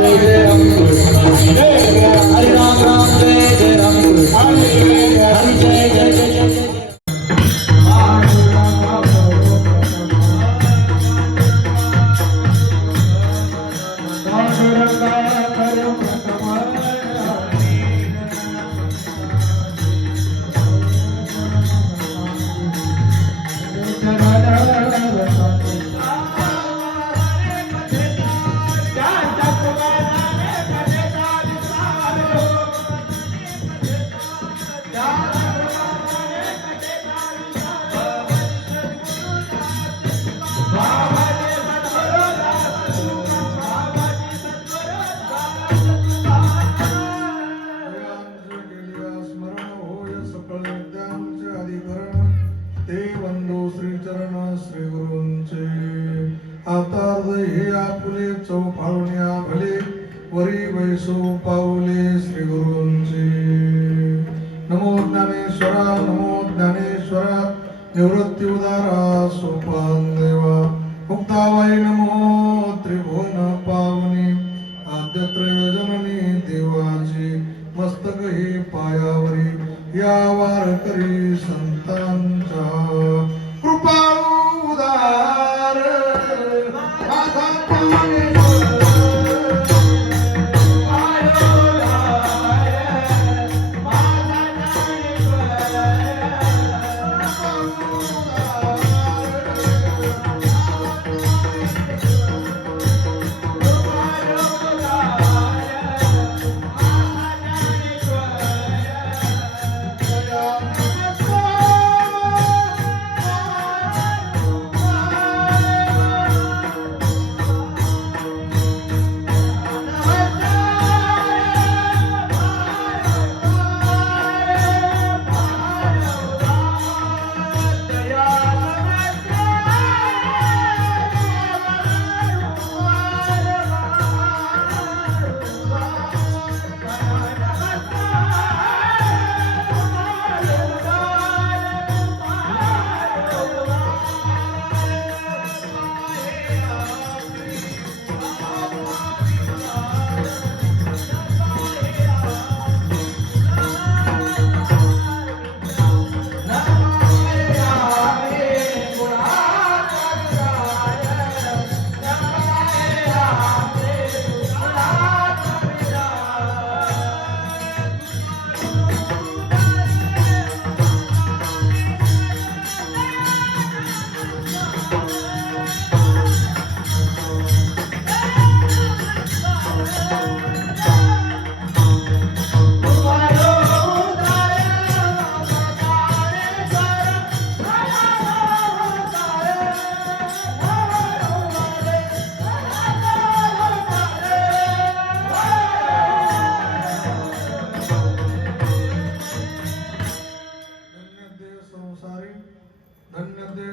जय जय ते वंदो श्रीचरण श्री गुरूंचे अवतार हे आपुले चौफाळुन्या भले. वरी वैसो पाऊले श्री गुरूंचे नमो ज्ञानेश्वरा नमो ज्ञानेश्वरा. निवृत्ती उदारा सोपान देवा. मुक्ताबाई नमो त्रिभुवन पावनी. आद्यत्रय जननी देवाची मस्तक ही पायावरी. या वारकरी संत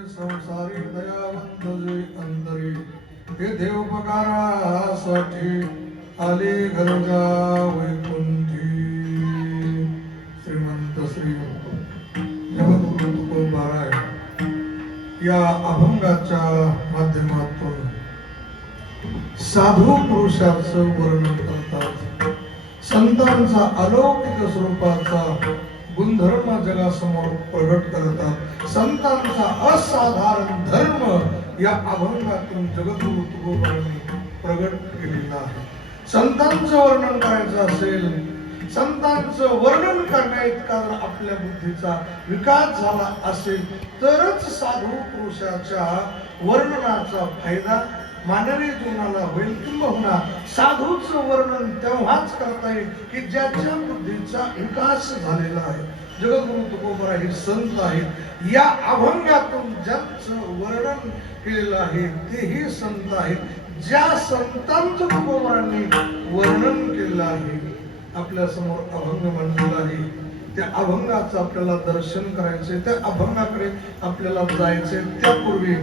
संसारी दयावंत जे अंतरी. हे देवपकारासाठी आले घरजा वैकुंठी श्रीमंत श्री जगद्गुरु तुकोबाराय या अभंगाच्या माध्यमातून साधू पुरुषाचं वर्णन करतात. संतांचा अलौकिक स्वरूपाचा गुणधर्म जगासमोर प्रगट करतात. संतांचा असाधारण धर्म या अभंगातून जगद्गुरु तुकोबारांनी प्रगट केलेला आहे. संतांचं वर्णन करायचं असेल संतांचं वर्णन करण्या इतका जर आपल्या बुद्धीचा विकास झाला असेल तरच साधू पुरुषाच्या वर्णनाचा फायदा मानवी जीवनाला होईल किंबहुना साधूचं वर्णन तेव्हाच करता येईल की ज्याच्या बुद्धीचा विकास झालेला आहे. जगद्गुरु तुकोबरा हे संत आहेत. या अभंगातून ज्यांचं वर्णन केलेलं आहे तेही संत आहेत. ज्या संतांचं तुकोबरांनी वर्णन केलेलं आहे आपल्यासमोर अभंग म्हणलेला आहे. त्या अभंगाचं आपल्याला दर्शन करायचंय त्या अभंगाकडे आपल्याला जायचे त्यापूर्वी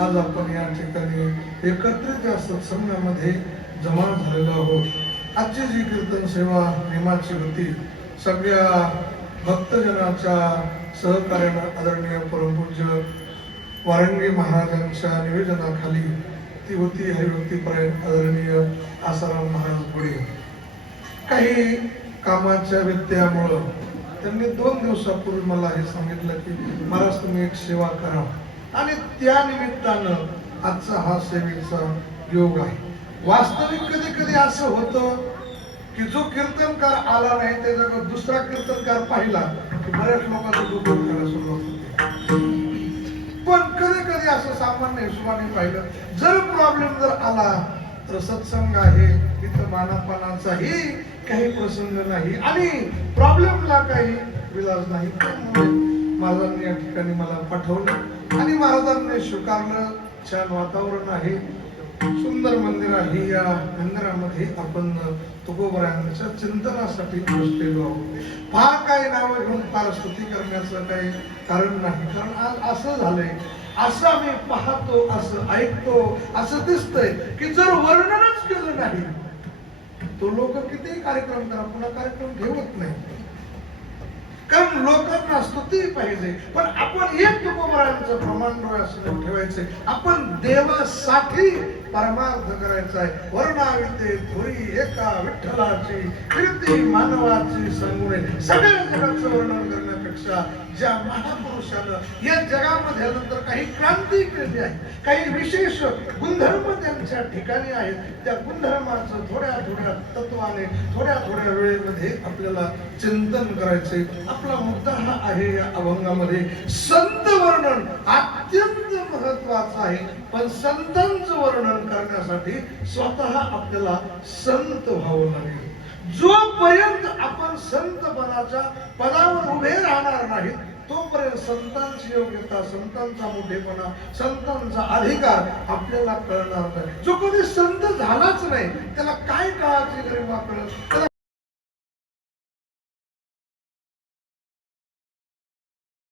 आज आपण या ठिकाणी एकत्रित या सत्संगामध्ये जमा झालेलो आहोत आजची जी कीर्तन सेवा नेमाची होती सगळ्या भक्तजनाच्या सहकार्यानं आदरणीय परमपूज्य वारंगी महाराजांच्या निवेदनाखाली ती होती हरिभक्तीपर्यंत आदरणीय आसाराम महाराज पुढे. काही कामाच्या व्यत्ययामुळं त्यांनी दोन दिवसापूर्वी मला हे सांगितलं की महाराज तुम्ही एक सेवा करा. आणि त्या निमित्तानं आजचा हा सेवेचा योग आहे. वास्तविक कधी कधी असं होतं की जो कीर्तनकार आला नाही त्याचा दुसरा कीर्तनकार पाहिला की बऱ्याच लोकांचं दुःख करायला सुरुवात होते. पण कधी कधी असं सामान्य हिशोबाने पाहिलं जर प्रॉब्लेम जर आला तर सत्संग आहे इथं मानापानाचाही काही प्रसंग नाही आणि प्रॉब्लेमला काही विलाज नाही. त्यामुळे महाराजांनी या ठिकाणी मला पाठवलं. आणि महाराजांनी स्वीकारलं. छान वातावरण आहे. सुंदर मंदिर आहे. या मंदिरामध्ये आपण तुकोबरायांच्या चिंतनासाठी बसलेलो आहोत. फार काही नावं घेऊन फार स्तुती करण्याचं काही कारण नाही. कारण आज असं झालंय. असं आम्ही पाहतो असं ऐकतो असं दिसतंय की जर वर्णनच केलं नाही तो लोक किती कार्यक्रम करा पुन्हा कार्यक्रम ठेवत नाही. कारण लोकांना स्तुती पाहिजे. पण आपण एक तुकोबरायांचं प्रमाण डोळ्यासमोर ठेवायचंय. आपण देवासाठी परमार्थ करायचा आहे वर्णाविते थोरी एका विठ्ठलाची कीर्ती मानवाची सांगून सगळ्या जगाचं वर्णन करण्यापेक्षा ज्या महापुरुषानं या जगामध्ये नंतर काही क्रांती केली आहे काही विशेष गुणधर्म त्यांच्या ठिकाणी आहेत त्या गुणधर्माचं थोड्या थोड्या तत्वाने थोड्या थोड्या वेळेमध्ये आपल्याला चिंतन करायचंय. आपला मुद्दा हा आहे या अभंगामध्ये. संत वर्णन अत्यंत महत्वाचं आहे. पण संतांचं वर्णन करण्यासाठी स्वतः आपल्याला संत व्हावं लागेल. जोपर्यंत आपण संतपणाच्या पदावर उभे राहणार नाहीत तोपर्यंत संतांची योग्यता संतांचा मोठेपणा संतांचा अधिकार आपल्याला कळणार नाही. जो कधी संत झालाच नाही त्याला काय काळाची गरिबा कळत